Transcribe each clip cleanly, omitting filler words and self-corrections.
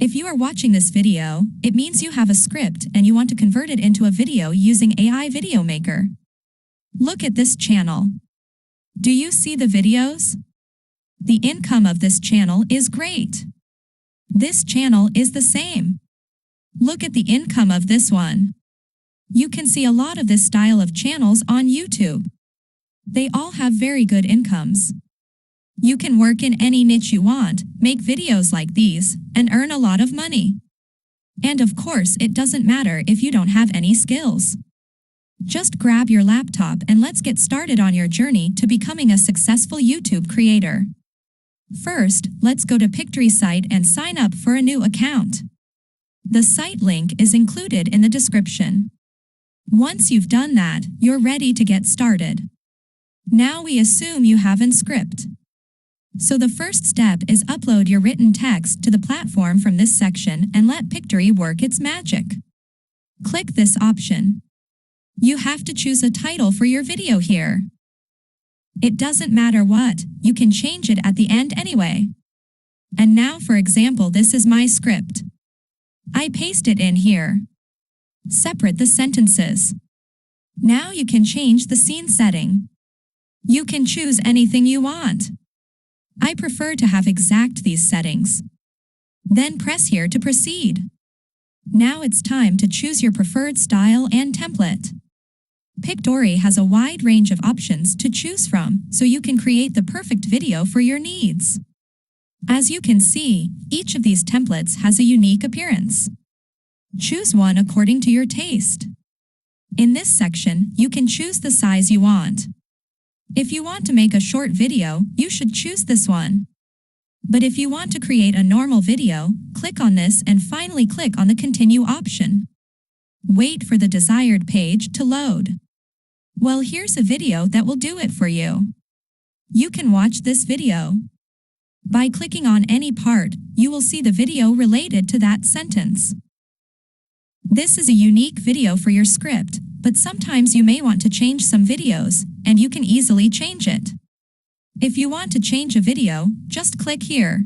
If you are watching this video, it means you have a script and you want to convert it into a video using AI Video Maker. Look at this channel. Do you see the videos? The income of this channel is great. This channel is the same. Look at the income of this one. You can see a lot of this style of channels on YouTube. They all have very good incomes. You can work in any niche you want, make videos like these, and earn a lot of money. And of course, it doesn't matter if you don't have any skills. Just grab your laptop and let's get started on your journey to becoming a successful YouTube creator. First, let's go to Pictory site and sign up for a new account. The site link is included in the description. Once you've done that, you're ready to get started. Now we assume you have a script. So the first step is upload your written text to the platform from this section and let Pictory work its magic. Click this option. You have to choose a title for your video here. It doesn't matter what, you can change it at the end anyway. And now for example, this is my script. I paste it in here. Separate the sentences. Now you can change the scene setting. You can choose anything you want. I prefer to have exact these settings. Then press here to proceed. Now it's time to choose your preferred style and template. Pictory has a wide range of options to choose from, so you can create the perfect video for your needs. As you can see, each of these templates has a unique appearance. Choose one according to your taste. In this section, you can choose the size you want. If you want to make a short video, you should choose this one. But if you want to create a normal video, click on this and finally click on the Continue option. Wait for the desired page to load. Well, here's a video that will do it for you. You can watch this video. By clicking on any part, you will see the video related to that sentence. This is a unique video for your script, but sometimes you may want to change some videos, and you can easily change it. If you want to change a video, just click here.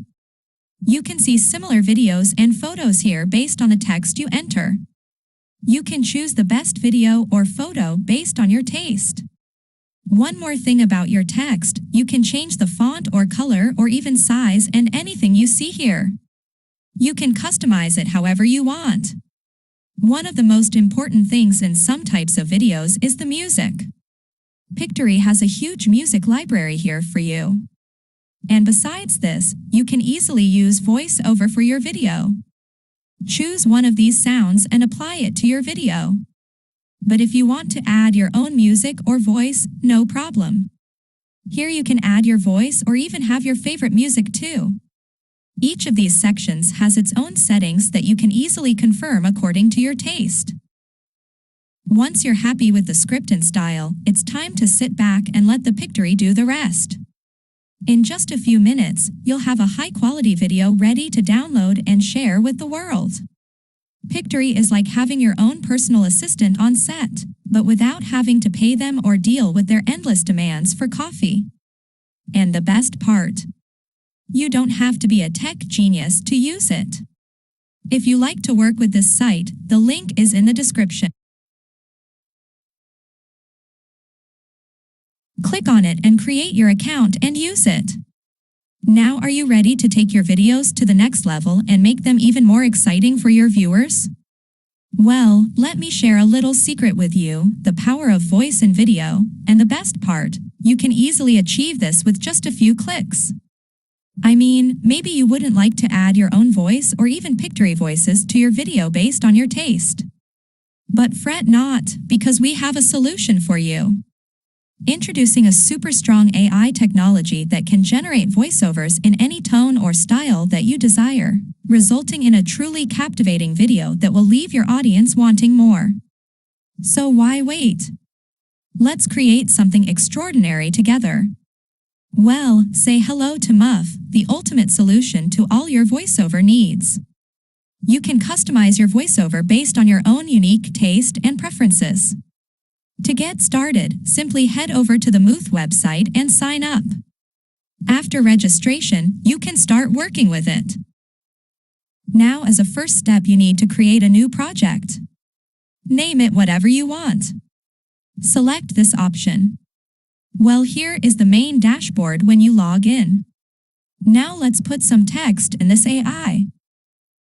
You can see similar videos and photos here based on the text you enter. You can choose the best video or photo based on your taste. One more thing about your text, you can change the font or color or even size and anything you see here. You can customize it however you want. One of the most important things in some types of videos is the music. Pictory has a huge music library here for you. And besides this, you can easily use voiceover for your video. Choose one of these sounds and apply it to your video. But if you want to add your own music or voice, no problem. Here you can add your voice or even have your favorite music too. Each of these sections has its own settings that you can easily confirm according to your taste. Once you're happy with the script and style, it's time to sit back and let the Pictory do the rest. In just a few minutes, you'll have a high-quality video ready to download and share with the world. Pictory is like having your own personal assistant on set, but without having to pay them or deal with their endless demands for coffee. And the best part, you don't have to be a tech genius to use it. If you like to work with this site, the link is in the description. Click on it and create your account and use it. Now are you ready to take your videos to the next level and make them even more exciting for your viewers? Well, let me share a little secret with you, the power of voice and video, and the best part, you can easily achieve this with just a few clicks. I mean, maybe you wouldn't like to add your own voice or even Pictory voices to your video based on your taste. But fret not, because we have a solution for you. Introducing a super strong AI technology that can generate voiceovers in any tone or style that you desire, resulting in a truly captivating video that will leave your audience wanting more. So why wait? Let's create something extraordinary together. Well, say hello to Murf, the ultimate solution to all your voiceover needs. You can customize your voiceover based on your own unique taste and preferences. To get started, simply head over to the Murf website and sign up. After registration, you can start working with it. Now, as a first step, you need to create a new project. Name it whatever you want. Select this option. Well, here is the main dashboard when you log in. Now let's put some text in this AI.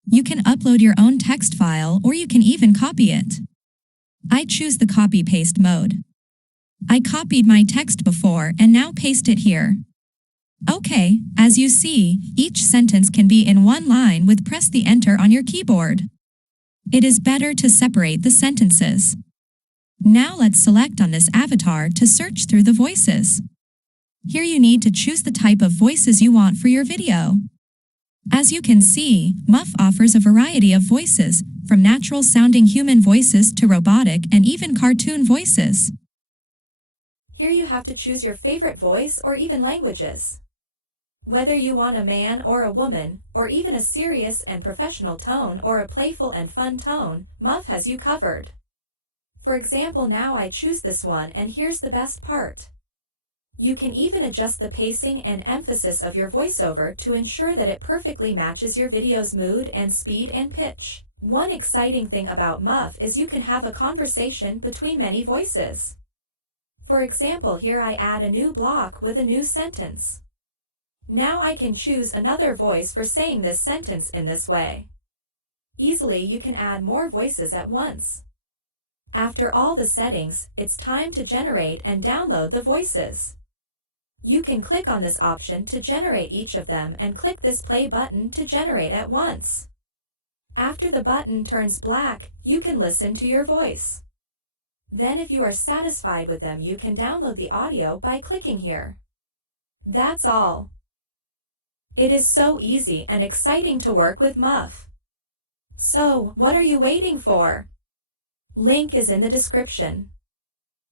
You can upload your own text file or you can even copy it. I choose the copy-paste mode. I copied my text before and now paste it here. Okay, as you see, each sentence can be in one line with press the enter on your keyboard. It is better to separate the sentences. Now let's select on this avatar to search through the voices. Here you need to choose the type of voices you want for your video. As you can see, Murf offers a variety of voices, from natural-sounding human voices to robotic and even cartoon voices. Here you have to choose your favorite voice or even languages. Whether you want a man or a woman, or even a serious and professional tone or a playful and fun tone, Murf has you covered. For example, now I choose this one, and here's the best part. You can even adjust the pacing and emphasis of your voiceover to ensure that it perfectly matches your video's mood and speed and pitch. One exciting thing about Murf is you can have a conversation between many voices. For example, here I add a new block with a new sentence. Now I can choose another voice for saying this sentence in this way. Easily you can add more voices at once. After all the settings, it's time to generate and download the voices. You can click on this option to generate each of them and click this play button to generate at once. After the button turns black, you can listen to your voice. Then if you are satisfied with them, you can download the audio by clicking here. That's all. It is so easy and exciting to work with Murf. So, what are you waiting for? Link is in the description.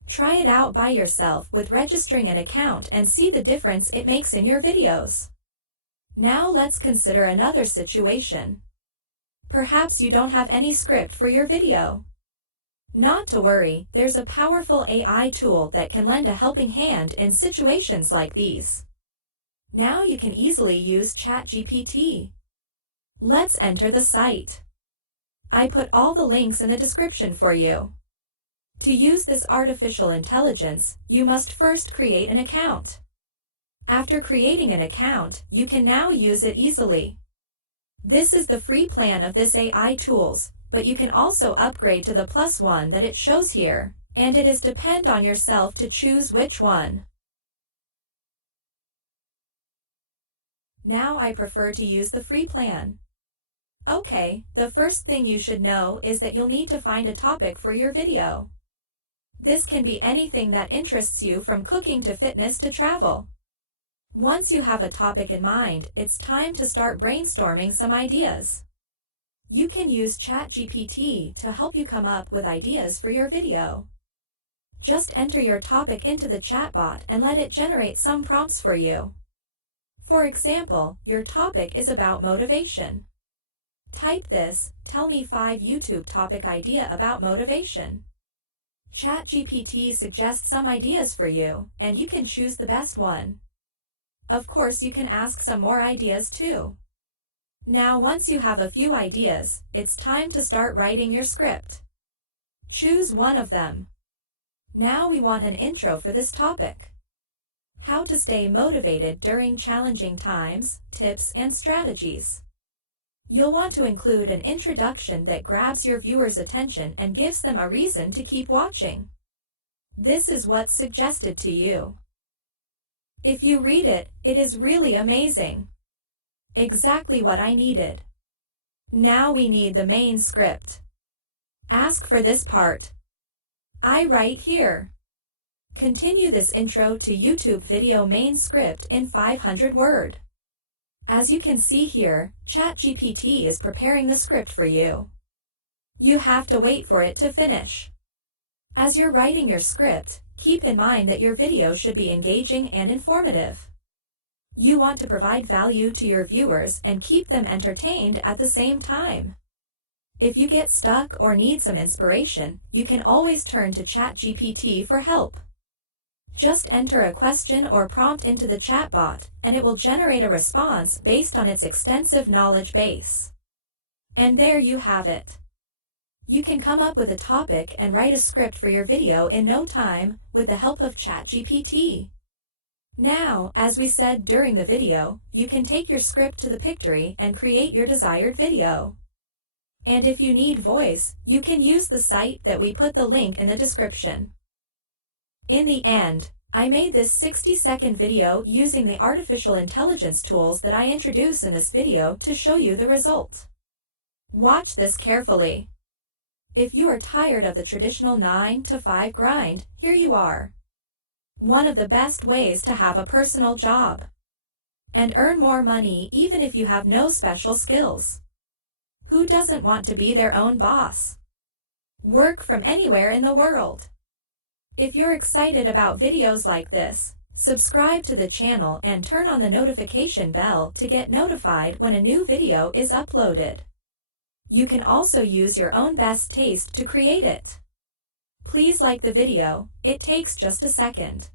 Try it out by yourself with registering an account and see the difference it makes in your videos. Now let's consider another situation. Perhaps you don't have any script for your video. Not to worry, there's a powerful AI tool that can lend a helping hand in situations like these. Now you can easily use ChatGPT. Let's enter the site. I put all the links in the description for you. To use this artificial intelligence, you must first create an account. After creating an account, you can now use it easily. This is the free plan of this AI tools, but you can also upgrade to the plus one that it shows here, and it is depend on yourself to choose which one. Now I prefer to use the free plan. Okay, the first thing you should know is that you'll need to find a topic for your video. This can be anything that interests you, from cooking to fitness to travel. Once you have a topic in mind, it's time to start brainstorming some ideas. You can use ChatGPT to help you come up with ideas for your video. Just enter your topic into the chatbot and let it generate some prompts for you. For example, your topic is about motivation. Type this, tell me 5 YouTube topic idea about motivation. ChatGPT suggests some ideas for you, and you can choose the best one. Of course, you can ask some more ideas too. Now once you have a few ideas, it's time to start writing your script. Choose one of them. Now we want an intro for this topic. How to stay motivated during challenging times, tips and strategies. You'll want to include an introduction that grabs your viewers' attention and gives them a reason to keep watching. This is what's suggested to you. If you read it, it is really amazing. Exactly what I needed. Now we need the main script. Ask for this part. I write here. Continue this intro to YouTube video main script in 500 word. As you can see here, ChatGPT is preparing the script for you. You have to wait for it to finish. As you're writing your script, keep in mind that your video should be engaging and informative. You want to provide value to your viewers and keep them entertained at the same time. If you get stuck or need some inspiration, you can always turn to ChatGPT for help. Just enter a question or prompt into the chatbot, and it will generate a response based on its extensive knowledge base. And there you have it. You can come up with a topic and write a script for your video in no time with the help of ChatGPT. Now, as we said during the video, you can take your script to the Pictory and create your desired video. And if you need voice, you can use the site that we put the link in the description. In the end, I made this 60-second video using the artificial intelligence tools that I introduce in this video to show you the result. Watch this carefully. If you are tired of the traditional 9-to-5 grind, here you are. One of the best ways to have a personal job and earn more money even if you have no special skills. Who doesn't want to be their own boss? Work from anywhere in the world. If you're excited about videos like this, subscribe to the channel and turn on the notification bell to get notified when a new video is uploaded. You can also use your own best taste to create it. Please like the video, it takes just a second.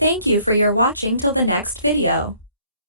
Thank you for your watching till the next video.